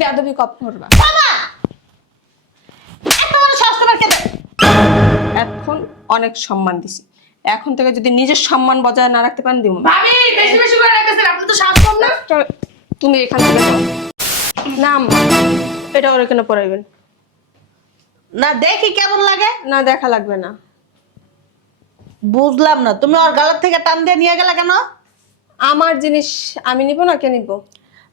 বেয়াদবি কপ করবা। বাবা এত বড় সাহস তোমার কে দেয়? এখন অনেক সম্মান দিছি, এখন থেকে যদি নিজের সম্মান বজায় না রাখতে পারেন দিব না। ভাবি বেশি বেশি করে রাখতেছেন, আপনি তো সাহস কম না। তুমি এখান থেকে যাও। না আম্মা, এটা ওরা কেন পড়াইবেন? না দেখি কেমন লাগে। না দেখা লাগবে না। বুঝলাম না, তুমি ওর গালার থেকে টান দিয়ে নিয়ে গেলে কেন? আমার জিনিস আমি নিব না, কে নিব?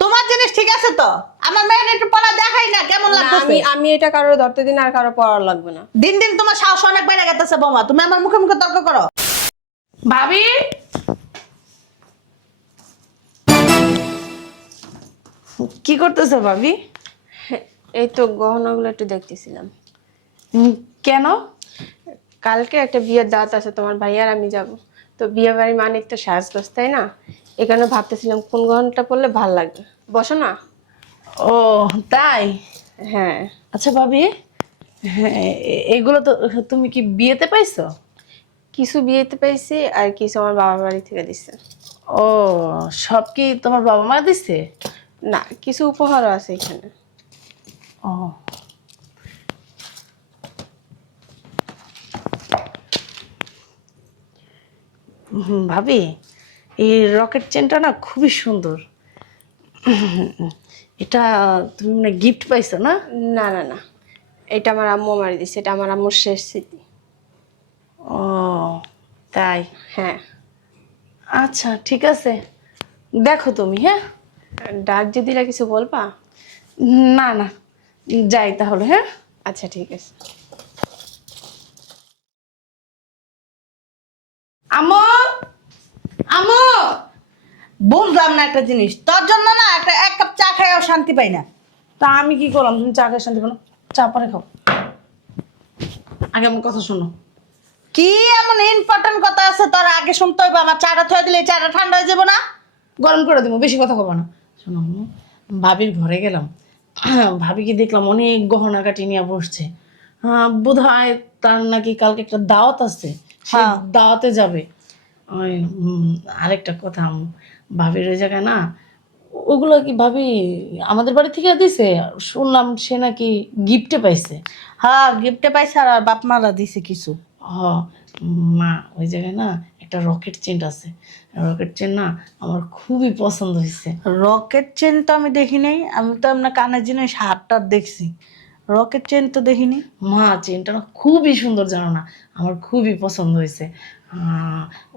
তোমার জিনিস ঠিক আছে তো, আমার মেয়ের একটু পড়া দেখাই না কেমন না, লাগতেছে। আমি এটা কারো ধরতে দিন, আর কারো পড়ার লাগবে না। দিন দিন তোমার সাহস অনেক বেড়ে গেছে বোমা, তুমি আমার মুখে মুখে তর্ক করো। ভাবি কি করতেছো ভাবি? এই তো গহনাগুলো একটু দেখতেছিলাম। কেন? কালকে একটা বিয়ের দাওয়াত আছে, তোমার ভাই আর আমি যাব। তো বিয়ে বাড়ি মানে তো সাজগোজ, তাই না? এখানে ভাবতেছিলাম কোন গহনাটা পরলে ভাল লাগবে। বসো না। ও তাই? হ্যাঁ। আচ্ছা ভাবি, হ্যাঁ এগুলো তো তুমি কি বিয়েতে পাইছো? কিছু বিয়েতে পাইছি আর কিছু আমার বাবা বাড়ি থেকে দিচ্ছে। ও সব কি তোমার বাবা মা দিছে? না, কিছু উপহারও আছে এখানে। ও ভাবি, এই রকেট চেনটা না খুবই সুন্দর। এটা তুমি মানে গিফট পাইছো না? না না না, এটা আমার আম্মু মারি দিচ্ছে, এটা আমার আম্মুর শেষ স্মৃতি। ও তাই? হ্যাঁ। আচ্ছা ঠিক আছে, দেখো তুমি। হ্যাঁ ডাক যদি কিছু বলবা? না না, যাই তাহলে। হ্যাঁ আচ্ছা ঠিক আছে। আমো আমো, বুঝলাম না একটা জিনিস, তোর জন্য না একটা এক কাপ চা খাইও শান্তি পাই না। তা আমি কি করলাম? তুমি চা খাই শান্তি পাও না? চা পরে খাও, আগে আমার কথা শোনো। কি এমন ইম্পর্টেন্ট কথা আছে তোর আগে শুনতে হইবে? আমার চাটা থয়ে দিলে চাটা ঠান্ডা হয়ে যাবো না? গরম করে দেবো, বেশি কথা কবা না। শোনো আম্মু, ভাবির ঘরে গেলাম, ভাবিকে দেখলাম অনেক গহনা কাটি নিয়ে বসছে। বোধ হয় তার নাকি কালকে একটা দাওয়াত আছে, সেই দাওয়াতে যাবে। ওই আরেকটা কথা আম্মু, ভাবির ওই জায়গায় না, ওগুলো কি ভাবি আমাদের বাড়ি থেকে দিছে? শুনলাম সে নাকি গিফটে পাইছে। হ্যাঁ গিফটে পাইছে, আর বাপ মারা দিছে কিছু। হ মা, ওই জায়গায় না একটা রকেট চেন আছে। রকেট চেন না আমার খুবই পছন্দ হয়েছে। রকেট চেন তো আমি দেখি নাই, আমি তো আপনার কানের জিনিস হাতটা দেখছি, রকেট চেন তো দেখিনি। মা চেনটা না খুবই সুন্দর, জানো না, আমার খুবই পছন্দ হয়েছে।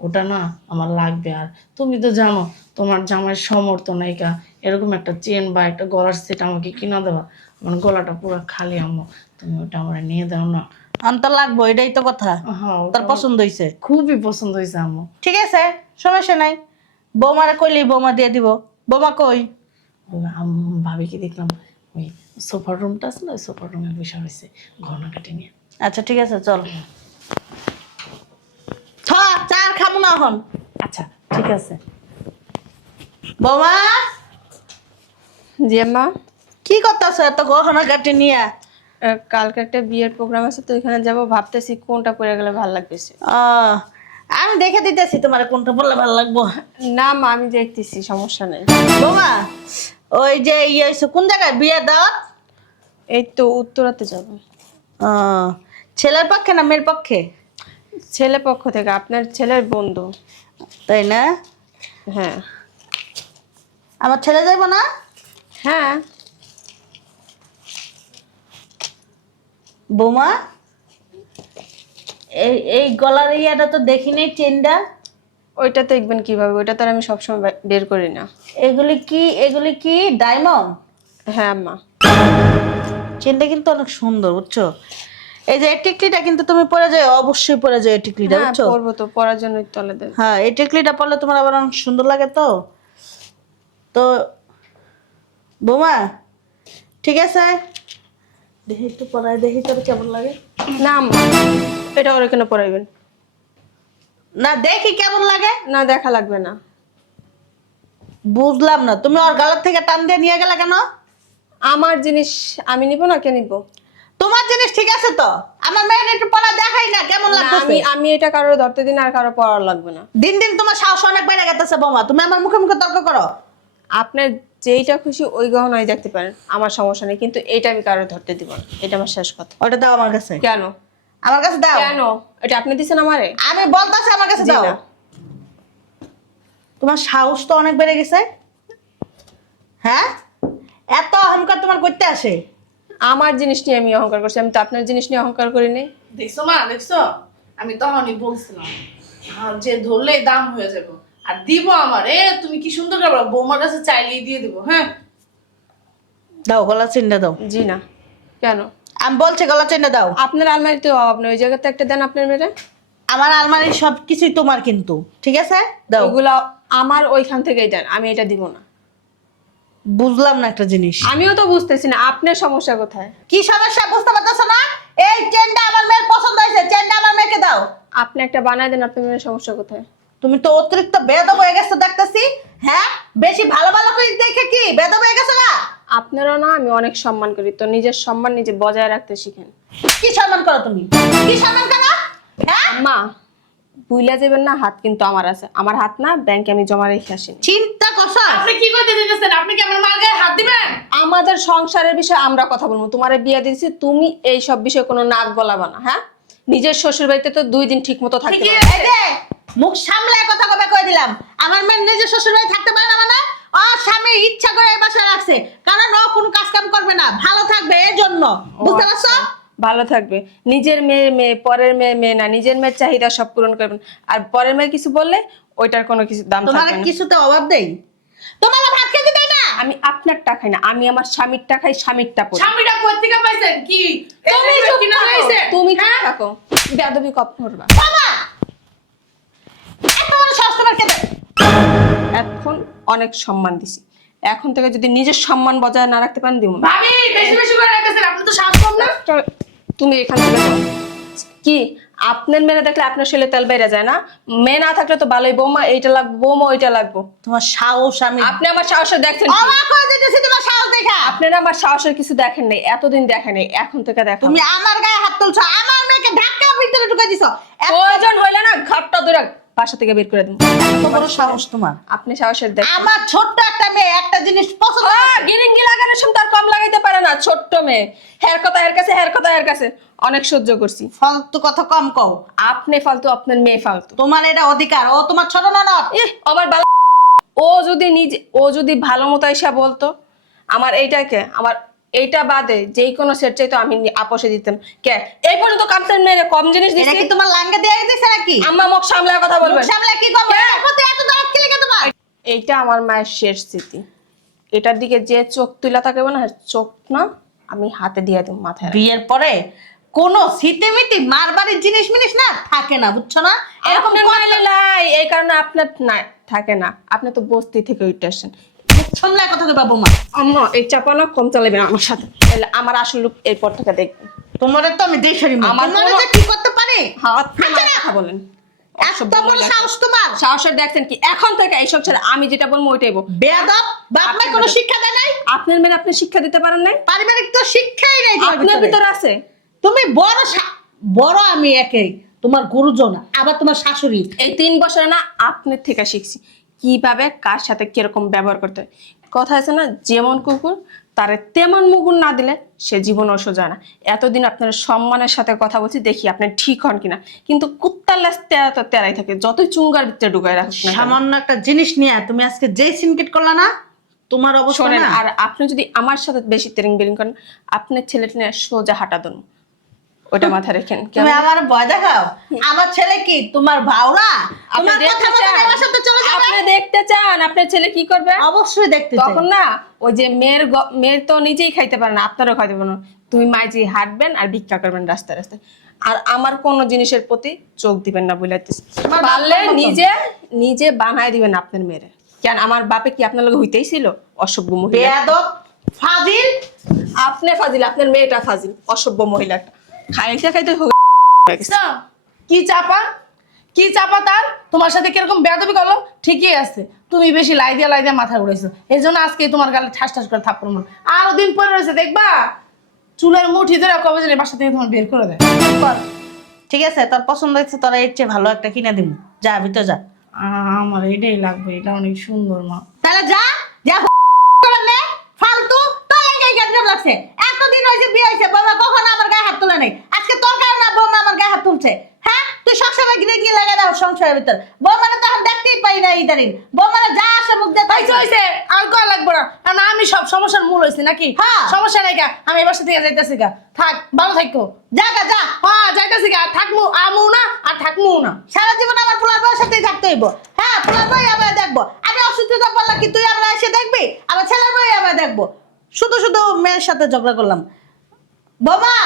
ওটা না আমার লাগবে। আর তুমি তো জানো তোমার জামাই সমর্থ নায়িকা, এরকম একটা চেন বা একটা গলার সেট আমাকে কিনা দেওয়া, আমার গলাটা পুরো খালি আম্মু, তুমি ওটা আমার নিয়ে দাও না। আনতে লাগবো, এটাই তো কথা। হ্যাঁ তার পছন্দ হয়েছে, খুবই পছন্দ হয়েছে আম্মু। ঠিক আছে, সমস্যা নাই, বৌমারা কইলি বৌমা দিয়ে দিব। বৌমা কই? ভাবিকে দেখলাম ওই সোফার রুমটা আছে না, ওই সোফার রুমে বসে হয়েছে গহনা কাটি নিয়ে। আচ্ছা ঠিক আছে চল। চা আর খাবো না এখন। আচ্ছা ঠিক আছে। বৌমা জি আম্মা। কি করতেছ এত গহনা কাটি নিয়ে? কালকে একটা বিয়ের প্রোগ্রাম আছে, তো এখানে যাব, ভাবতেছি কোনটা পরে গেলে ভালো লাগতেছে। আমি দেখে দিতেছি তোমার কোনটা বললে ভালো লাগবো। না মা, আমি দেখতেছি, সমস্যা নেই। বৌমা ওই যে ইয়ে হইছে, কোন জায়গায় বিয়ে দাওয়াত? এই তো উত্তরাতে যাব। ছেলের পক্ষে না মেয়ের পক্ষে? ছেলে পক্ষ থেকে, আপনার ছেলের বন্ধু। তাই না? হ্যাঁ। আমার ছেলে যাইব না? হ্যাঁ। বৌমা এই এই গলার ইয়াটা তো দেখি নাই, চেনটা। ওইটা দেখবেন কিভাবে? ওইটা তো আর আমি সবসময় বের করি না। এগুলি কি ডায়মন্ড? হ্যাঁ আম্মা। চেনটা কিন্তু অনেক সুন্দর বুঝছো। এই যে এই টিকলিটা কিন্তু তুমি পরে যাও, অবশ্যই পরে যাও এই টিকলিটা, হ্যাঁ বুঝছো? পরবো তো, পরার জন্যই তলে দেব। হ্যাঁ এই টিকলিটা পরলে তোমার আবার অনেক সুন্দর লাগে। তো তো বৌমা ঠিক আছে, দেখি একটু পরাই দেখি তোর কেমন লাগে। না আম্মা, এটা ওরা কেন পরাইবেন? না দেখি কেমন লাগে। না দেখা লাগবে না। বুঝলাম না, তুমি ওর গালার থেকে টান দিয়ে নিয়ে গেলে কেন? আমার জিনিস আমি নিব না, কে নিব? তোমার জিনিস ঠিক আছে তো, আমার মেয়ের একটু পড়া দেখাই না কেমন না, লাগতেছে। আমি এটা কারো ধরতে দিন, আর কারো পরার লাগবে না। দিন দিন তোমার সাহস অনেক বেড়ে গেছে বোমা, তুমি আমার মুখে মুখে তর্ক করো। আপনার যেইটা খুশি ওই গহনাই দেখতে পারেন, আমার সমস্যা নেই, কিন্তু এটা আমি কারো ধরতে দিব না, এটা আমার শেষ কথা। ওটা দাও আমার কাছে। কেন? আমার কাছে দাও। কেন? এটা আপনি দিছেন আমারে? আমি বলতাছি আমার কাছে জি দাও। না। তোমার সাহস তো অনেক বেড়ে গেছে। হ্যাঁ, এত অহংকার তোমার করতে আসে? আমার জিনিস নিয়ে আমি অহংকার করছি, আমি তো আপনার জিনিস নিয়ে অহংকার করি নাই। দেখছো মা, দেখছো? আমি তখনই বলছিলাম যে ধরলেই দাম হয়ে যাবে। আর দিব আমার তুমি কি সুন্দর করে বলো, বৌমার কাছে চাইলেই দিয়ে দিব। হ্যাঁ, দাও, গলা চিন্তা দাও। জি না। কেন? আমি বলছি গলা চিন্তা দাও। আপনার আলমারিতে অভাব নেই, ওই জায়গাতে একটা দেন আপনার মেরে। আমার আলমারির সব কিছুই তোমার, কিন্তু ঠিক আছে দাও। ওগুলা আমার ওইখান থেকেই দেন, আমি এটা দিব না। বুঝলাম না একটা জিনিস। আমিও তো বুঝতেছি না আপনার সমস্যা কোথায়। কি সমস্যা বুঝতে পারতেছো না? এই চেনটা আমার মেয়ের পছন্দ হয়েছে, চেনটা আমার মেয়েকে দাও। আপনি একটা বানায় দেন, আপনার মেয়ের সমস্যা কোথায়। তুমি তো অতিরিক্ত বেয়াদব হয়ে গেছো দেখতেছি। হ্যাঁ, বেশি ভালো ভালো করে দেখে কি বেয়াদব হয়ে গেছো না? আপনারও না আমি অনেক সম্মান করি, তো নিজের সম্মান নিজে বজায় রাখতে শিখেন। কি সম্মান করো তুমি? কি সম্মান করো? হ্যাঁ, মা বুইলা যাবেন না, হাত কিন্তু আমার আছে, আমার হাত না ব্যাংকে আমি জমা রেখে আসিনি। চিন্তা করছো? আপনি কি করতে দিতেছেন? আপনি কি আমার মার গায়ে হাত দিবেন? আমাদের সংসারের বিষয়ে আমরা কথা বলবো, তোমারে বিয়ে দিয়েছি, তুমি এই সব বিষয়ে কোনো নাক গলাবা না। হ্যাঁ, নিজের শ্বশুর বাড়িতে তো 2 দিন ঠিক মতো থাকতে ঠিকই পারো। এই যে মুখ সামলায় কথা কবে কই দিলাম। আমার মেয়ে নিজের শ্বশুর বাড়ি থাকতে পারে না মানে? ওর স্বামী ইচ্ছা করে এই বাসায় রাখছে, কারণ ও কোনো কাজ কাম করবে না, ভালো থাকবে এর জন্য। বুঝতে পারছো? ভালো থাকবে। নিজের মেয়ে মেয়ে, পরের মেয়ে মেয়ে না, নিজের মেয়ের চাহিদা সব পূরণ করবেন। আর পরের মেয়ে কিছু বললে ওইটার কোনো কিছু দাম তোমার থাকবে না। কিছুতে অভাব দেই? তোমার ভাত খেতে দেয় না? আমি আপনারটা খাই না, আমি আমার স্বামীরটা খাই, স্বামীরটা পড়ি। স্বামীটা কোথা থেকে পাইছেন? কি তুমি এই চুপ কিনা থাকো, হইছে? তুমি চুপ হ্যাঁ? থাকো, বেয়াদবি কপ করবা। বাবা, এত বড় সাহস তোমার কে দেয়? এখন অনেক সম্মান দিছি, এখন থেকে যদি নিজের সম্মান বজায় না রাখতে পারেন দিব না। ভাবি বেশি বেশি করে রাখতেছেন, আপনি তো শ্বাস কম না। তুমি এখান থেকে যাও। কি আপনার মেয়ে দেখলে আপনার শরীরে তেল বেড়ে যায় না? মেয়ে না থাকলে তো ভালোই, বৌমা এইটা লাগবে, বৌমা ওইটা লাগবে। তোমার সাহস আমি আপনি আমার সাহসের দেখছেন কি? অবাক হয়ে যেতেছি তোমার সাহস দেখা। আপনারা আমার সাহসের কিছু দেখেন নাই, এতদিন দেখেন নাই, এখন থেকে দেখো। তুমি আমার গায়ে হাত তুলছো, আমার মেয়েকে ধাক্কা ভিতরে ঢুকে দিছো। এত প্রয়োজন হইলে না ঘাটটা ধরে বাসা থেকে বের করে দেব। বড় সাহস তোমার। আপনি সাহসের দেখেন। আমার ছোট্ট একটা মেয়ে একটা জিনিস পছন্দ করে। গিরিঙ্গি লাগানোর সময় তার কম লাগাইতে পারে না, ছোট্ট মেয়ে। হের কথা এর কাছে, হের কথা এর কাছে, অনেক সহ্য করছি। ফালতু কথা কম কও। আপনি ফালতু, আপনার মেয়ে ফালতু। তোমার এটা অধিকার, ও তোমার ছোট ননদ। আমার ও যদি ভালো মতো এসে বলতো আমার এইটাকে, আমার এইটা বাদে যেই কোনো সেট চাইতো আমি আপোষে দিতাম। কে এই পর্যন্ত কামতেন মেয়ে কম জিনিস এটা দিছি? কি তোমার লাঙ্গা দিয়ে দিছে নাকি? আম্মা মুখ সামলায় কথা মুখ বলবেন। সামলে কি কম? এর প্রতি এত দরদ কি লাগে তোমার? এইটা আমার মায়ের শেষ স্মৃতি, এটার দিকে যে চোখ তুলা থাকবে না, চোখ না আমি হাতে দিয়ে দেব মাথায়। বিয়ের পরে কোন স্মৃতিমিতি মার বাড়ির জিনিস মিনিস না থাকে না, বুঝছো না? এরকম এরকম নাইলে লাই, এই কারণে আপনার না থাকে না, আপনি তো বস্তি থেকে উঠে আসেন। সামলায় কথা কই বাবু মা। আম্মা এই চাপানো কম চালাবেন আমার সাথে, তাহলে আমার আসল রূপ এরপর থেকে দেখবেন। তোমারে তো আমি দেখারি মা। আমার তোমারে কোনো- যে কি করতে পারে? হাত হাতে নামায় না। কথা বলেন। এত বড় সাহস তোমার? সাহসের দেখছেন কি? এখন থেকে এইসব ছেড়ে আমি যেটা বলবো ওইটাই বলবো। বেয়াদব, বাপ মায়ের কোনো শিক্ষা দেয় নাই? আপনার মেয়ে আপনি শিক্ষা দিতে পারেন নাই? পারিবারিক তো শিক্ষাই নাই তোমার আপনার ভিতরে। ভিতরে আছে। তুমি বড় বড় আমি একে তোমার গুরুজন, আবার তোমার শাশুড়ি। এই 3 বছরে না আপনার থেকে শিখছি কিভাবে কার সাথে কিরকম ব্যবহার করতে হয়। কথা আছে না, যেমন কুকুর তারে তেমন মুগুর না দিলে সে জীবনও সোজা না। এতদিন আপনার সম্মানের সাথে কথা বলছি, দেখি আপনি ঠিক হন কিনা। কিন্তু কুত্তার লাশ তেরা তো তেরাই থাকে, যতই চুঙ্গার ভিতরে ঢুকায় রাখুক না কেন। সামান্য একটা জিনিস নিয়ে তুমি আজকে যেই সিনকেট করলা না, তোমার অবস্থা শোনেন, না। আর আপনি যদি আমার সাথে বেশি তেরিং বেরিং করেন, আপনার ছেলেটা নিয়ে সোজা হাঁটা দেন, ওটা মাথায় রেখেন। তুমি আমার ভয় দেখাও? আমার ছেলে কি তোমার ভাওরা? আপনি তোমার কথা দেখতে মতো চান? আমার সাথে চলে যাবে? আপনি দেখতে চান আপনার ছেলে কি করবে? অবশ্যই দেখতে চাই। তখন না ওই যে মেয়ের তো নিজেই খাইতে পারে না, আপনারও খাইতে পারে না, তুমি মাইজি হাঁটবেন আর ভিক্ষা করবেন রাস্তায় রাস্তায়। আর আমার কোন জিনিসের প্রতি চোখ দিবেন না বুঝাইতেছি। তোমার পারলে বাপের মতো। নিজে বানায় দিবেন আপনার মেয়েরে। কেন আমার বাপে কি আপনার লগে হইতেই ছিল? অসভ্য মহিলা। বেয়াদব, ফাজিল। আপনি ফাজিল, আপনার মেয়েটা ফাজিল, অসভ্য মহিলাটা। খাইতে খাইতে দেখছো? কি চাপা, কি চাপা তার তোমার সাথে কিরকম বেয়াদবি করলো? ঠিকই আছে, তুমি বেশি লাই দিয়ে মাথা উড়াইছো, এই জন্য আজকে তোমার গালে ঠাস ঠাস করে থাপ্পড় মারো। আরো দিন পরে রয়েছে দেখবা চুলের মুঠি ধরে কবে জানি বাসা থেকে তোমার বের করে দেয়। কর। ঠিক আছে, তোর পছন্দ হয়েছে, তোরা এর চেয়ে ভালো একটা কিনে দিব। যা ভিতর যা। আমার এটাই লাগবে, এটা অনেক সুন্দর মা। তাহলে যা যা করে আছে, এতদিন হয়েছে বিয়ে হয়েছে, বৌমা কখনো আমার গায়ে হাত তোলে নাই, আজকে তোর কারণে বৌমা আমার গায়ে হাত তুলছে। হ্যাঁ, তুই সবসময় গিয়ে গিয়ে লাগাই দাও সংসারের ভিতর। বৌমারা তখন দেখতেই পাই না ইদানিং, বৌমারা যা আসে মুখ দিয়ে তাই হয়েছে হয়েছে, আর কয়া লাগবো না, কারণ আমি সব সমস্যার মূল হয়েছি নাকি? হ্যাঁ। সমস্যা নাই গা, আমি এবার সাথে যাইতেছি গা, থাক ভালো থাকো। যা গা যা। হ্যাঁ যাইতেছি গা, থাকমু আমু না আর থাকমু না। সারা জীবন আমার পোলার বউয়ের সাথেই থাকতে হইব। হ্যাঁ, পোলার বই আমরা দেখবো। আমি অসুস্থতা বললাম কি তুই আমরা এসে দেখবি? আমার ছেলের বই আমরা দেখবো। শুধু শুধু মেয়ের সাথে ঝগড়া করলাম। বোমা